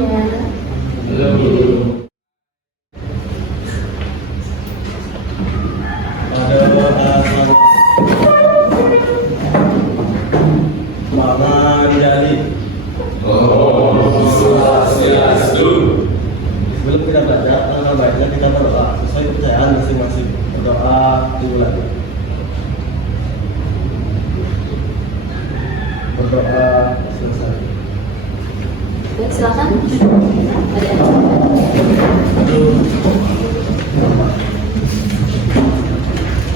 semuanya. Mama Jali. Sebelum kita belajar, langkah baiknya kita berdoa sesuai kepercayaan masing-masing. Berdoa dimulai. Berdoa selesai. Baik, silakan. Ada.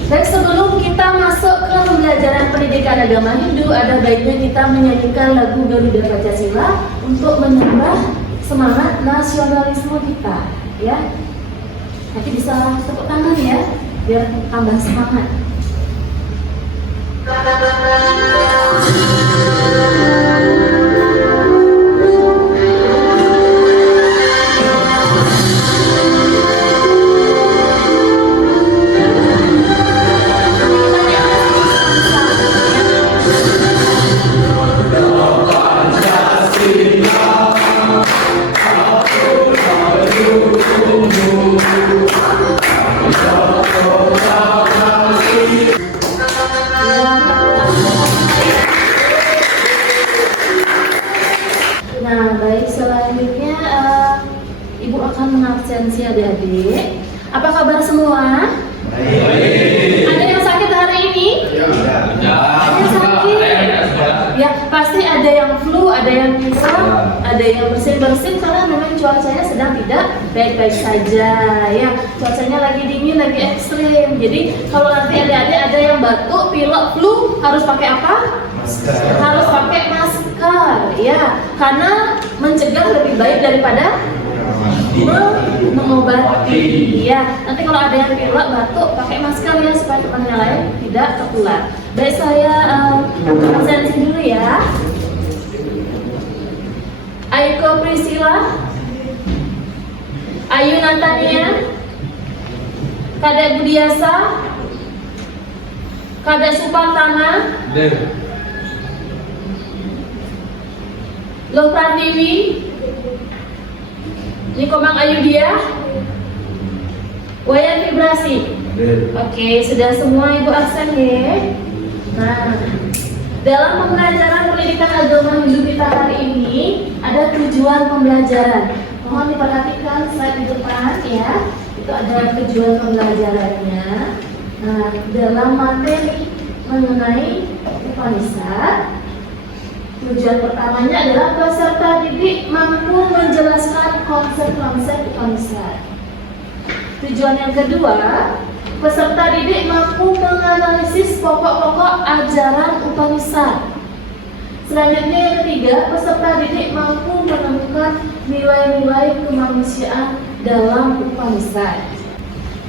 Baik, sebelum kita masuk ke pembelajaran pendidikan agama Hindu, ada baiknya kita menyanyikan lagu Garuda Pancasila untuk menambah semangat nasionalisme kita, ya. Nanti bisa tepuk tangan ya, biar tambah semangat. Nah, baik, selanjutnya Ibu akan mengabsensi adik-adik. Apa kabar semua? Baik. Ada yang sakit hari ini? Ada yang sakit? Ya, pasti ada yang flu, ada yang pilek, ada yang bersin-bersin karena memang cuacanya sedang tidak baik-baik saja. Ya, cuacanya lagi dingin, lagi ekstrim. Jadi kalau nanti adik-adik ada yang batuk, pilek, flu, harus pakai apa? Masker. Harus pakai masker, ya, karena mencegah lebih baik daripada mengobati. Ya, nanti kalau ada yang pilek, batuk, pakai masker ya supaya teman yang lain tidak tertular. Baik, saya absensi dulu ya. Aiko Priscila, Ayu Natania, Kadek Budiasa, Kadek Supantana, Loh Pratiwi, Nikomang Ayudia, Wayan Vibrasi. Oke, sudah semua Ibu absen ya. Nah, dalam pembelajaran pendidikan agama Hindu kita hari ini ada tujuan pembelajaran. Mohon diperhatikan slide di depan ya. Itu ada tujuan pembelajarannya. Nah, dalam materi mengenai Upanishad, tujuan pertamanya adalah peserta didik mampu menjelaskan konsep-konsep Upanishad. Tujuan yang kedua, peserta didik mampu menganalisis pokok-pokok ajaran Upanishad. Selanjutnya yang ketiga, peserta didik mampu menemukan nilai-nilai kemanusiaan dalam Upanishad.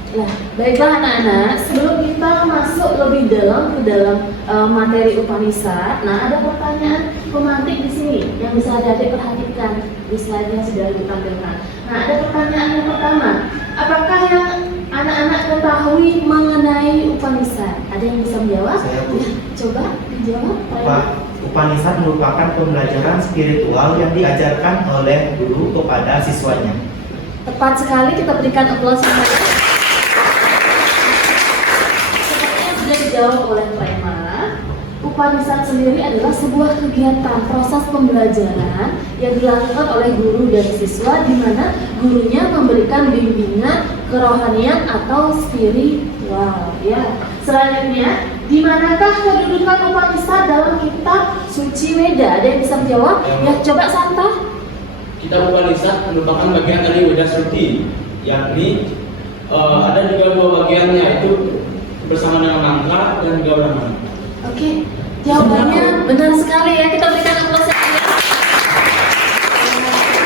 Nah, baiklah anak-anak, sebelum kita masuk lebih dalam ke dalam materi Upanishad, nah ada pertanyaan pemantik di sini yang bisa adik-adik perhatikan di slide-nya sudah ditampilkan. Nah, ada pertanyaan yang pertama, apakah yang anak-anak ketahui mengenai Upanishad? Ada yang bisa menjawab? Saya, Bu. Ya, coba dijawab. Upanishad merupakan pembelajaran spiritual yang diajarkan oleh guru kepada siswanya. Tepat sekali, kita berikan aplaus semuanya. Sudah dijawab oleh Prema. Upanishad sendiri adalah sebuah kegiatan proses pembelajaran yang dilakukan oleh guru dan siswa, di mana gurunya memberikan bimbingan kerohanian atau spiritual. Ya. Selanjutnya, di manakah kedudukan Upanishad dalam kitab suci Weda? Ada yang bisa menjawab? Ya, coba Santa. Kitab Upanishad merupakan bagian dari Weda Suci, yakni ada juga dua bagian, yaitu bersama dengan mantra dan juga brahmana. Oke, jawabannya benar sekali ya. Kita berikan aplaus ya.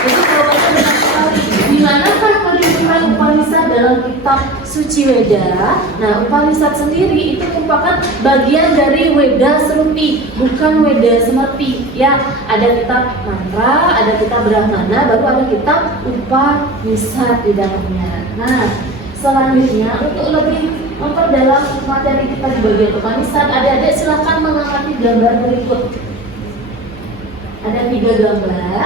Itu jawabannya benar sekali. Di manakah kedudukan Upanishad dalam kitab suci Weda? Nah, Upanishad sendiri itu merupakan bagian dari Weda Sruti, bukan Weda Smrti. Ya, ada kitab mantra, ada kitab brahmana, baru ada kitab Upanishad di dalamnya. Nah, selanjutnya untuk lebih memperdalam materi kita di bagian Upanishad, adik-adik silakan mengamati gambar berikut. Ada 3 gambar.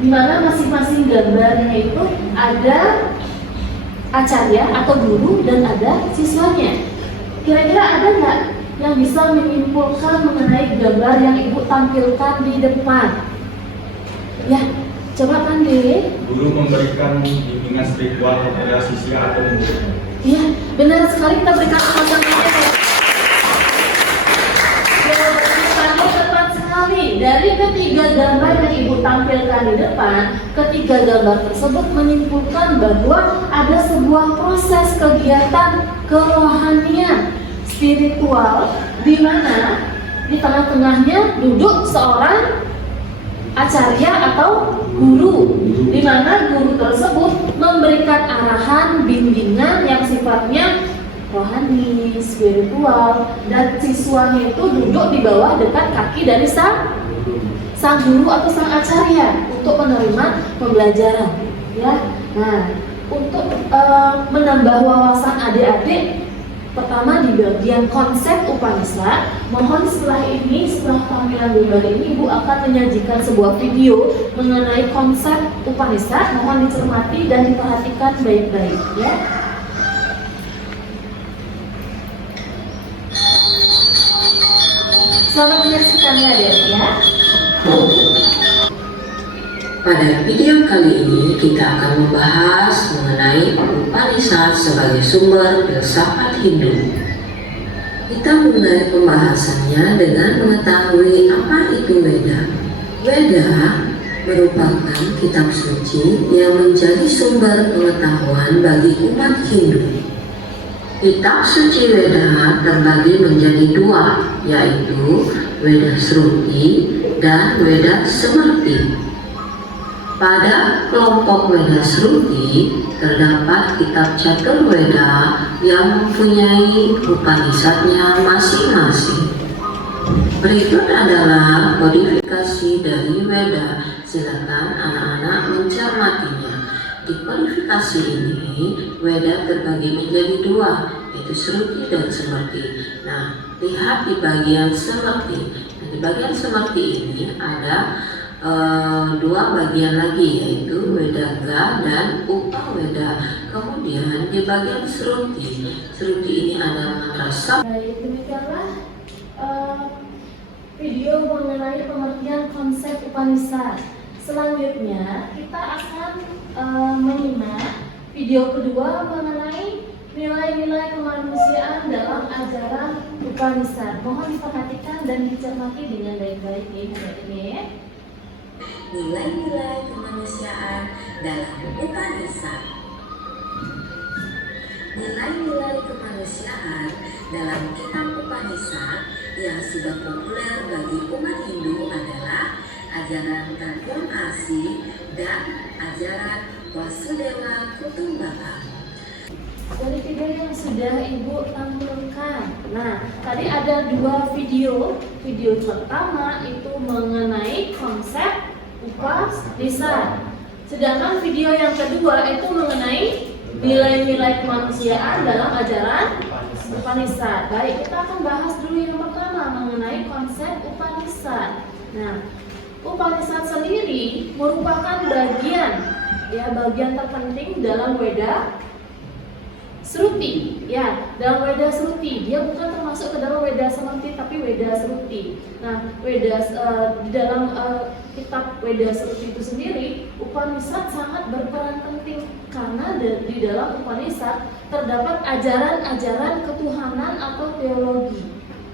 di mana masing-masing gambarnya itu ada acarya atau guru dan ada siswanya. Kira-kira ada nggak yang bisa menyimpulkan mengenai gambar yang ibu tampilkan di depan? Ya, coba Pandey. Guru memberikan bimbingan spiritual kepada siswa atau muridnya. Iya, benar sekali, kita berikan sama-sama ya. Jawabannya tepat sekali. Dari ketiga gambar yang ibu tampilkan di depan, ketiga gambar tersebut menyimpulkan bahwa ada sebuah proses kegiatan kerohanian spiritual di mana di tengah-tengahnya duduk seorang acarya atau guru, di mana guru tersebut memberikan arahan bimbingan yang sifatnya rohani, spiritual, dan siswanya itu duduk di bawah dekat kaki dari sang guru atau sang acarya untuk menerima pembelajaran. Ya, nah untuk menambah wawasan adik-adik, pertama di bagian konsep Upanishad, mohon setelah tampilan gambar ini Ibu akan menyajikan sebuah video mengenai konsep Upanishad. Mohon dicermati dan diperhatikan baik-baik ya. Selamat menyaksikan ya adik ya. Pada video kali ini kita akan membahas mengenai Upanishad sebagai sumber filsafat Hindu. Kita mulai pembahasannya dengan mengetahui apa itu Weda. Weda merupakan kitab suci yang menjadi sumber pengetahuan bagi umat Hindu. Kitab suci Weda terbagi menjadi dua, yaitu Weda Sruti dan Weda Smriti. Pada kelompok Weda Sruti terdapat kitab Caturveda yang mempunyai Upanishadnya masing-masing. Berikut adalah kodifikasi dari Weda. Silakan anak-anak mencermatinya. Di kodifikasi ini, Weda terbagi menjadi dua, yaitu Sruti dan Smriti. Nah, lihat di bagian Smriti. Nah, di bagian Smriti ini ada dua bagian lagi, yaitu Wedaga dan Upaweda. Kemudian di bagian Sruti ini ada mantra sab. Baik, demikianlah video mengenai pengertian konsep Upanishad. Selanjutnya kita akan menyimak video kedua mengenai nilai-nilai kemanusiaan dalam ajaran Upanishad. Mohon diperhatikan dan dicermati dengan baik-baik ya. Nilai-nilai kemanusiaan dalam Upanishad. Nilai-nilai kemanusiaan dalam kitab Upanishad yang sudah populer bagi umat Hindu adalah ajaran Tratya Asi dan ajaran Vasudeva Kutumbaka. Dari video yang sudah Ibu tampilkan. Nah, tadi ada dua video. Video pertama itu mengenai konsep Upanishad. Sedangkan video yang kedua itu mengenai nilai-nilai kemanusiaan dalam ajaran Upanishad. Baik, kita akan bahas dulu yang pertama mengenai konsep Upanishad. Nah, Upanishad sendiri merupakan bagian terpenting dalam Weda Sruti, ya, dalam Weda Sruti. Dia bukan termasuk ke dalam Weda Smriti, tapi Weda Sruti. Nah, di dalam kitab Weda Sruti itu sendiri, Upanishad sangat berperan penting karena di dalam Upanishad terdapat ajaran-ajaran ketuhanan atau teologi.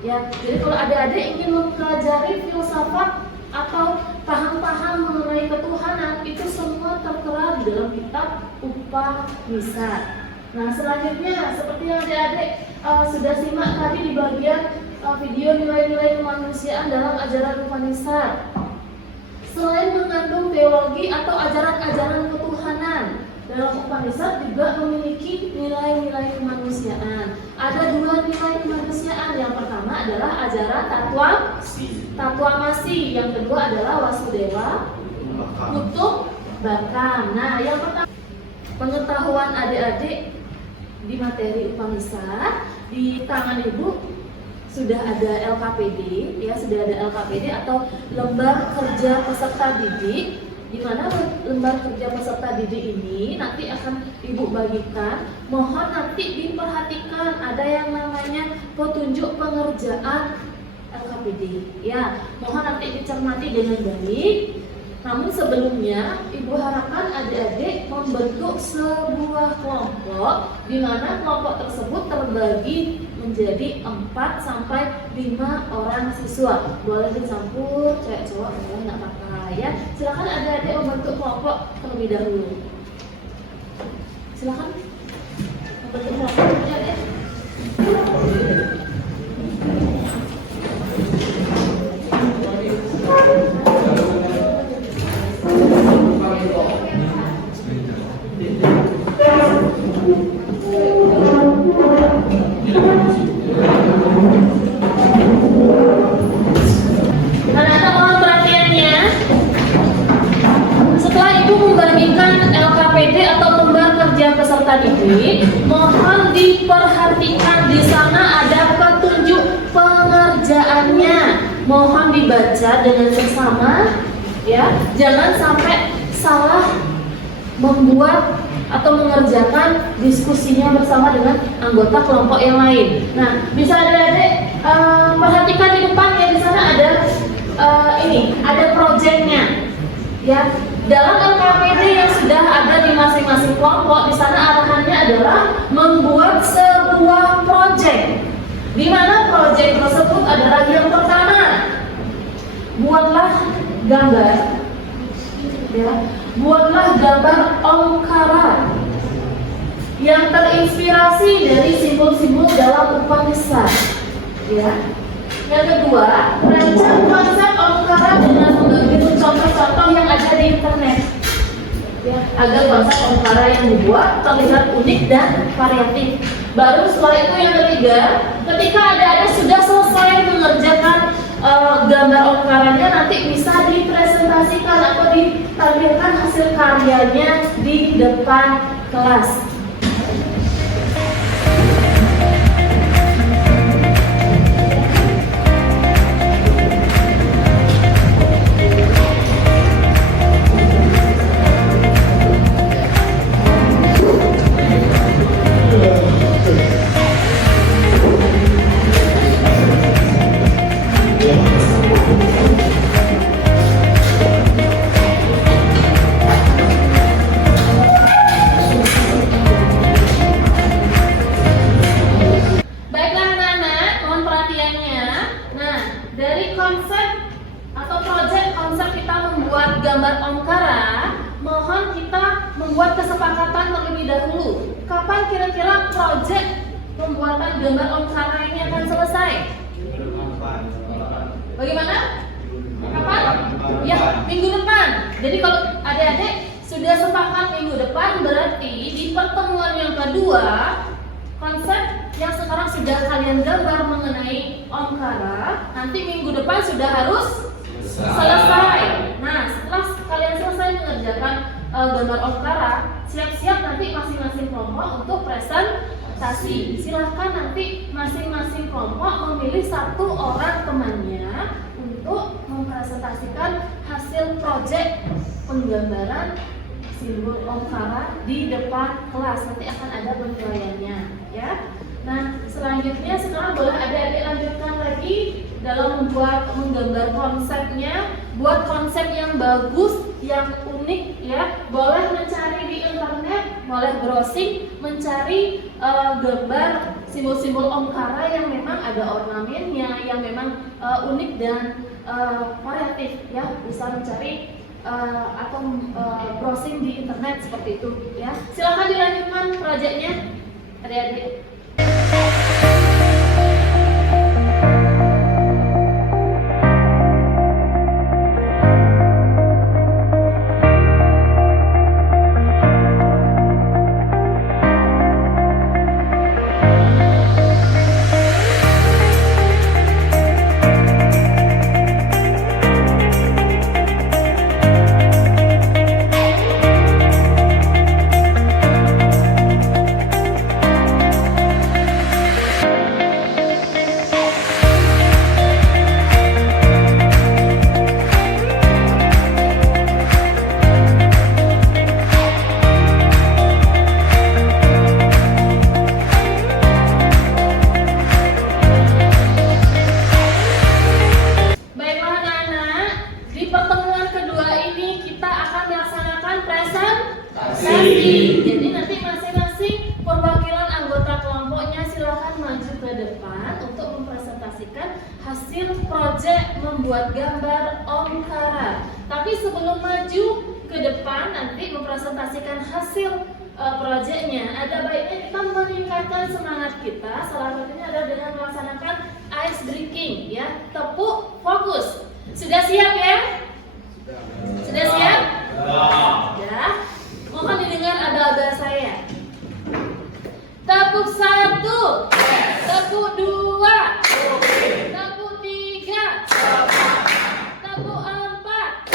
Ya, jadi kalau adik-adik ingin mempelajari filsafat atau paham-paham mengenai ketuhanan, itu semua tertera di dalam kitab Upanishad. Nah, selanjutnya seperti yang adik-adik sudah simak tadi di bagian video nilai-nilai kemanusiaan dalam ajaran Upanishad. Selain mengandung teologi atau ajaran-ajaran ketuhanan, dalam Upanishad juga memiliki nilai-nilai kemanusiaan. Ada dua nilai kemanusiaan. Yang pertama adalah ajaran Tatwamasi, yang kedua adalah Vasudeva Kutumbaka. Nah, yang pertama, pengetahuan adik-adik di materi Upanishad, di tangan Ibu sudah ada LKPD, ya, sudah ada LKPD atau lembar kerja peserta didik. di mana lembar kerja peserta didik ini nanti akan Ibu bagikan. Mohon nanti diperhatikan ada yang namanya petunjuk pengerjaan LKPD. Ya, mohon nanti dicermati dengan baik. Namun sebelumnya, Ibu harapkan adik-adik membentuk sebuah kelompok di mana kelompok tersebut terbagi menjadi 4 sampai 5 orang siswa. Boleh dicampur, cewek cowok boleh, nggak apa-apa ya. Silakan adik-adik membentuk kelompok terlebih dahulu. Silakan membentuk kelompok adik-adik. Anak-anak mohon perhatiannya. Setelah Ibu membagikan LKPD atau lembar kerja peserta didik, mohon diperhatikan di sana ada petunjuk pengerjaannya. Mohon dibaca dengan seksama, ya. Jangan sampai salah membuat atau mengerjakan diskusinya bersama dengan anggota kelompok yang lain. Nah, bisa adik-adik perhatikan di depan ya, di sana ada ada proyeknya. Ya, dalam LKPD yang sudah ada di masing-masing kelompok, di sana arahannya adalah membuat sebuah proyek. Di mana proyek tersebut adalah yang pertama, buatlah gambar. Ya, buatlah gambar Omkara yang terinspirasi dari simbol-simbol dalam Upanishad. Ya. Yang kedua, rancang konsep Omkara dengan mengambil contoh-contoh yang ada di internet. Ya, agar konsep Omkara yang dibuat terlihat unik dan variatif. Baru setelah itu yang ketiga, ketika adik-adik sudah selesai mengerjakan gambar Omkaranya, nanti bisa dipresentasikan atau ditampilkan hasil karyanya di depan kelas. Gambar Omkara, mohon kita membuat kesepakatan terlebih dahulu. Kapan kira-kira proyek pembuatan gambar Omkara ini akan selesai? Bagaimana? Kapan? Ya, minggu depan. Jadi kalau adik-adik sudah sepakat minggu depan, berarti di pertemuan yang kedua, konsep yang sekarang sudah kalian gambar mengenai Omkara, nanti minggu depan sudah harus selesai. Nah, setelah kalian selesai mengerjakan gambar Omkara, siap-siap nanti masing-masing kelompok untuk presentasi. Silahkan nanti masing-masing kelompok memilih 1 orang temannya untuk mempresentasikan hasil proyek penggambaran simbol Omkara di depan kelas. Nanti akan ada penilaiannya, ya. Nah, selanjutnya sekarang boleh adik-adik lanjutkan lagi dalam menggambar konsepnya. Buat konsep yang bagus, yang unik, ya. Boleh mencari di internet, boleh browsing, mencari gambar simbol-simbol Omkara yang memang ada ornamennya, yang memang unik dan variatif, ya. Bisa mencari atau browsing di internet seperti itu, ya. Silahkan dilanjutkan proyeknya, adik-adik. Jadi nanti masing-masing perwakilan anggota kelompoknya silakan maju ke depan untuk mempresentasikan hasil proyek membuat gambar Omkara. Tapi sebelum maju ke depan nanti mempresentasikan hasil proyeknya, ada baiknya kita meningkatkan semangat kita. Salah satunya adalah dengan melaksanakan ice breaking, ya. Tepuk, fokus. Sudah siap ya? Sudah siap? Ya. Mohon didengar aba-aba saya. Tepuk 1, tepuk 2, tepuk 3, tepuk 4,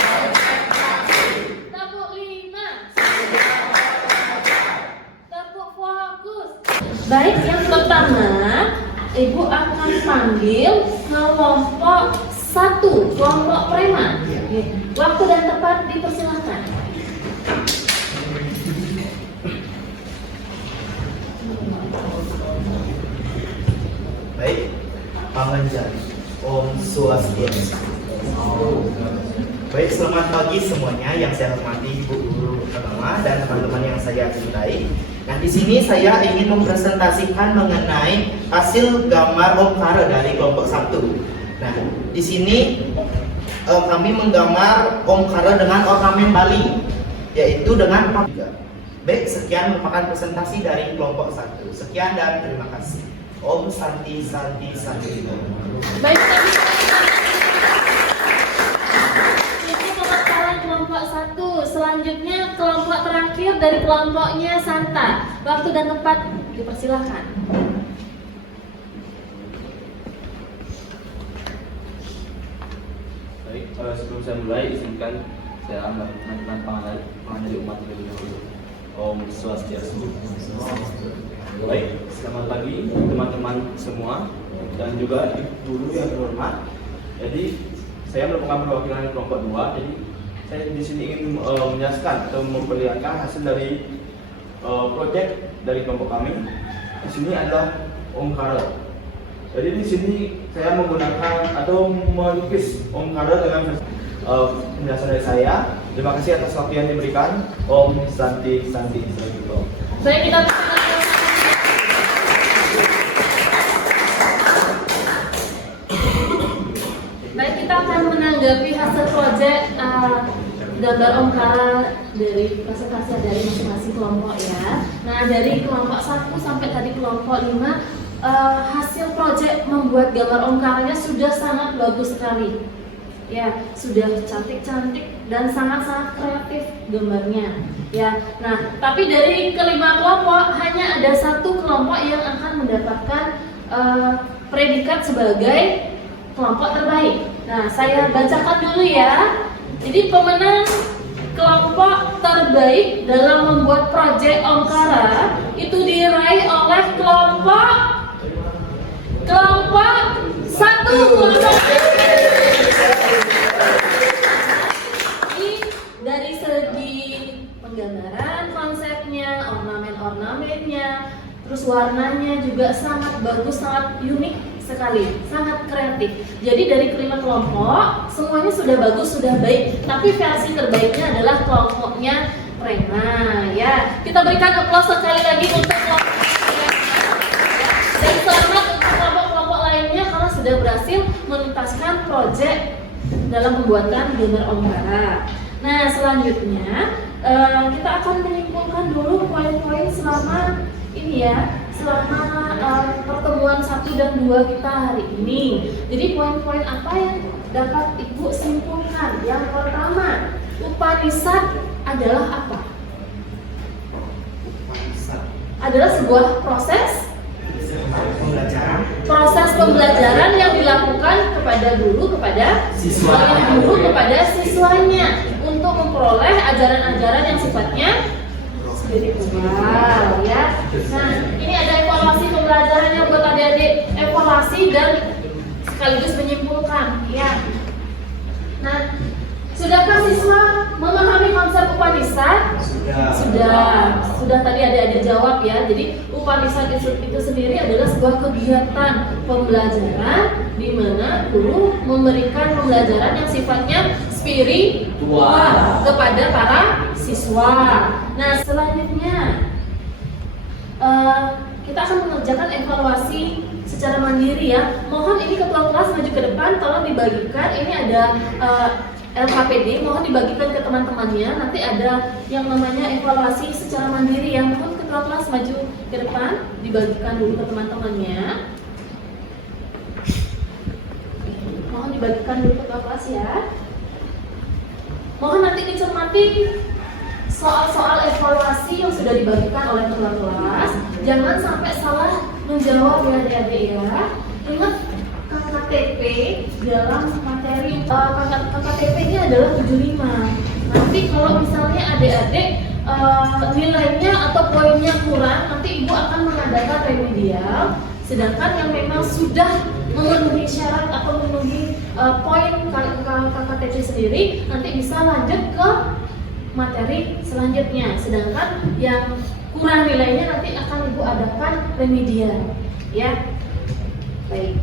tepuk 5, tepuk fokus. Baik, yang pertama Ibu akan panggil kelompok 1, kelompok preman. Waktu dan tempat dipersilahkan. Baik, Panganjar, Om Swastiastu. Baik, selamat pagi semuanya yang saya hormati Ibu Guru Utama dan teman-teman yang saya cintai. Nah, di sini saya ingin mempresentasikan mengenai hasil gambar Omkara dari kelompok 1. Nah, di sini kami menggambar Omkara dengan ornamen Bali, yaitu dengan baik, sekian merupakan presentasi dari kelompok 1. Sekian dan terima kasih. Om Santi Santi Santi. Baik, itu pemaparan kelompok 1. Selanjutnya kelompok terakhir dari kelompoknya Santa. Waktu dan tempat dipersilahkan. Baik, sebelum saya mulai, izinkan saya mengajukan penganali umat terlebih dahulu. Om Swastiastu. Baik, selamat pagi teman-teman semua dan juga guru yang terhormat. Jadi saya merupakan perwakilan kelompok 2. Jadi saya di sini ingin menjelaskan atau memperlihatkan hasil dari proyek dari kelompok kami. Di sini adalah Omkara. Jadi di sini saya menggunakan atau melukis Omkara dengan penjelasan dari saya. Terima kasih atas waktu yang diberikan. Om Santi Santi. Baik, kita akan menanggapi hasil proyek gambar Omkara dari presentasi dari masing-masing kelompok ya. Nah, dari kelompok 1 sampai tadi kelompok 5 hasil proyek membuat gambar Omkaranya sudah sangat bagus sekali. Ya, sudah cantik-cantik dan sangat-sangat kreatif gambarnya. Ya, nah, tapi dari kelima kelompok hanya ada 1 kelompok yang akan mendapatkan predikat sebagai kelompok terbaik. Nah, saya bacakan dulu ya. Jadi pemenang kelompok terbaik dalam membuat proyek Omkara itu diraih oleh kelompok 1. Ini dari segi penggambaran konsepnya, ornamen-ornamennya, terus warnanya juga sangat bagus, sangat unik sekali, sangat kreatif. Jadi dari kelima kelompok semuanya sudah bagus, sudah baik, tapi versi terbaiknya adalah kelompoknya Prema. Ya, kita berikan aplaus sekali lagi untuk kelompok dan selamat untuk kelompok-kelompok lainnya karena sudah berhasil menuntaskan proyek dalam pembuatan gambar Omkara. Nah, selanjutnya kita akan menyimpulkan dulu poin-poin selama ini ya, selama pertemuan 1 dan 2 kita hari ini. Jadi poin-poin apa yang dapat Ibu simpulkan? Yang pertama, Upanishad adalah apa? Upanishad Adalah sebuah proses pembelajaran yang dilakukan kepada guru kepada siswa, guru kepada siswanya untuk memperoleh ajaran-ajaran yang sifatnya spiritual ya. Nah, ini ada evaluasi pembelajarannya buat adik-adik, evaluasi dan sekaligus menyimpulkan ya. Nah, sudahkah siswa memahami konsep Upanishad? Sudah tadi ada jawab ya. Jadi Upanishad itu sendiri adalah sebuah kegiatan pembelajaran di mana guru memberikan pembelajaran yang sifatnya spiritual kepada para siswa. Nah, kita akan mengerjakan evaluasi secara mandiri ya. Mohon ini ketua kelas maju ke depan, tolong dibagikan. Ini ada LKPD, mohon dibagikan ke teman-temannya. Nanti ada yang namanya evaluasi secara mandiri ya. Mohon ketua kelas maju ke depan, dibagikan dulu ke teman-temannya. Mohon dibagikan dulu ke ketua kelas ya. Mohon nanti dicermati soal-soal evaluasi yang sudah dibagikan oleh ketua kelas. Jangan sampai salah menjawab ya adik-adik ya. Ingat KKTP dalam materi KKTP ini adalah 75. Nanti kalau misalnya adik-adik nilainya atau poinnya kurang, nanti ibu akan mengadakan remedial. Sedangkan yang memang sudah memenuhi syarat atau memenuhi poin KKTP sendiri, nanti bisa lanjut ke materi selanjutnya. Sedangkan yang kurang nilainya nanti akan ibu adakan remedial ya. Baik,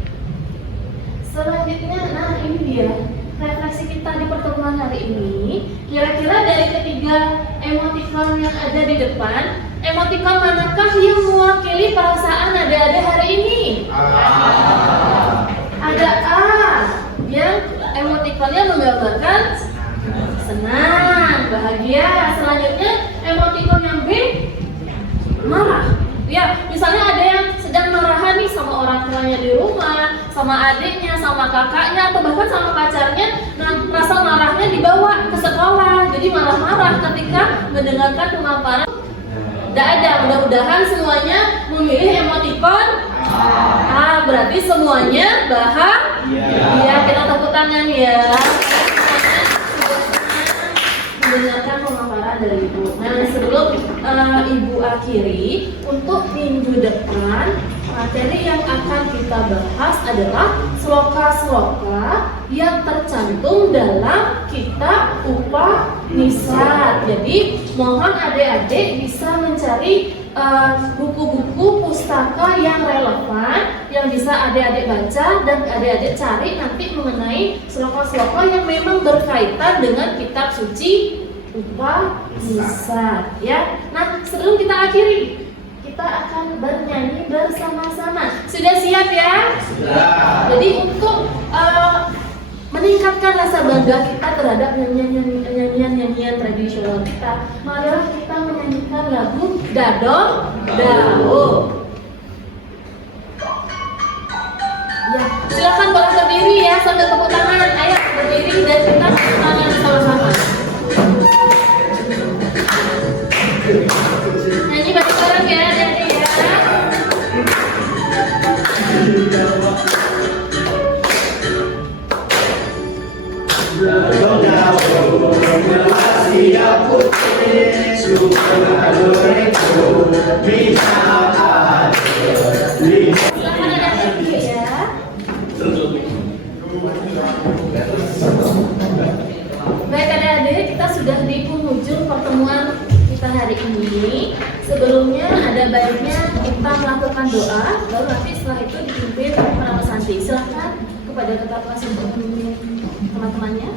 selanjutnya, nah ini dia refleksi kita di pertemuan hari ini. Kira-kira dari ketiga emoticon yang ada di depan, emoticon manakah yang mewakili perasaan adik-adik hari ini? Ada A yang emoticonnya menggambarkan senang, bahagia. Selanjutnya emoticon yang B, marah. Ya, misalnya ada yang sedang marahan nih sama orang tuanya di rumah, sama adiknya, sama kakaknya, atau bahkan sama pacarnya. Nah, rasa marahnya dibawa ke sekolah, jadi marah-marah ketika mendengarkan pemaparan. Tidak ada, mudah-mudahan semuanya memilih emoticon A. Berarti semuanya bahagia. Kita tepuk tangan ya. Mendengarkan pemaparan dari ibu. Nah, sebelum ibu akhiri, untuk minggu depan materi yang akan kita bahas adalah sloka-sloka yang tercantum dalam kitab Upanishad. Jadi mohon adik-adik bisa mencari buku-buku pustaka yang relevan yang bisa adik-adik baca dan adik-adik cari nanti mengenai sloka-sloka yang memang berkaitan dengan kitab suci Upanishad ya. Nah, sebelum kita akhiri, kita akan bernyanyi bersama-sama. Sudah siap ya? Sudah. Jadi untuk meningkatkan rasa bangga kita terhadap nyanyian tradisional kita, marilah kita menyanyikan lagu Dadong Dao. Ya, silakan boleh berdiri ya sambil tepuk tangan. Ayo berdiri dan kita tepuk tangan bersama-sama. Nyanyi bareng-bareng ya, adik-adik ya. Silakan adik-adik ya. Baik adik-adik, kita sudah di penghujung pertemuan kita hari ini. Sebelumnya ada baiknya kita melakukan doa, lalu nanti setelah itu dipimpin para pesanti. Silahkan kepada ketua kelas untuk memimpin teman-temannya.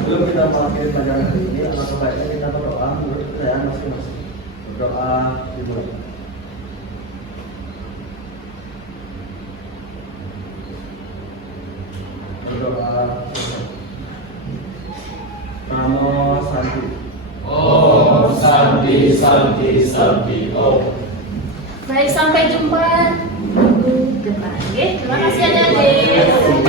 Sebelum kita mengakhiri pelajaran hari ini, alangkah baiknya kita berdoa menurut kepercayaan masing-masing. Berdoa dimulai. Berdoa. Namo Santi. Om Santi Santi Santi Om. Baik, sampai jumpa minggu depan. Oke, terima kasih adik-adik.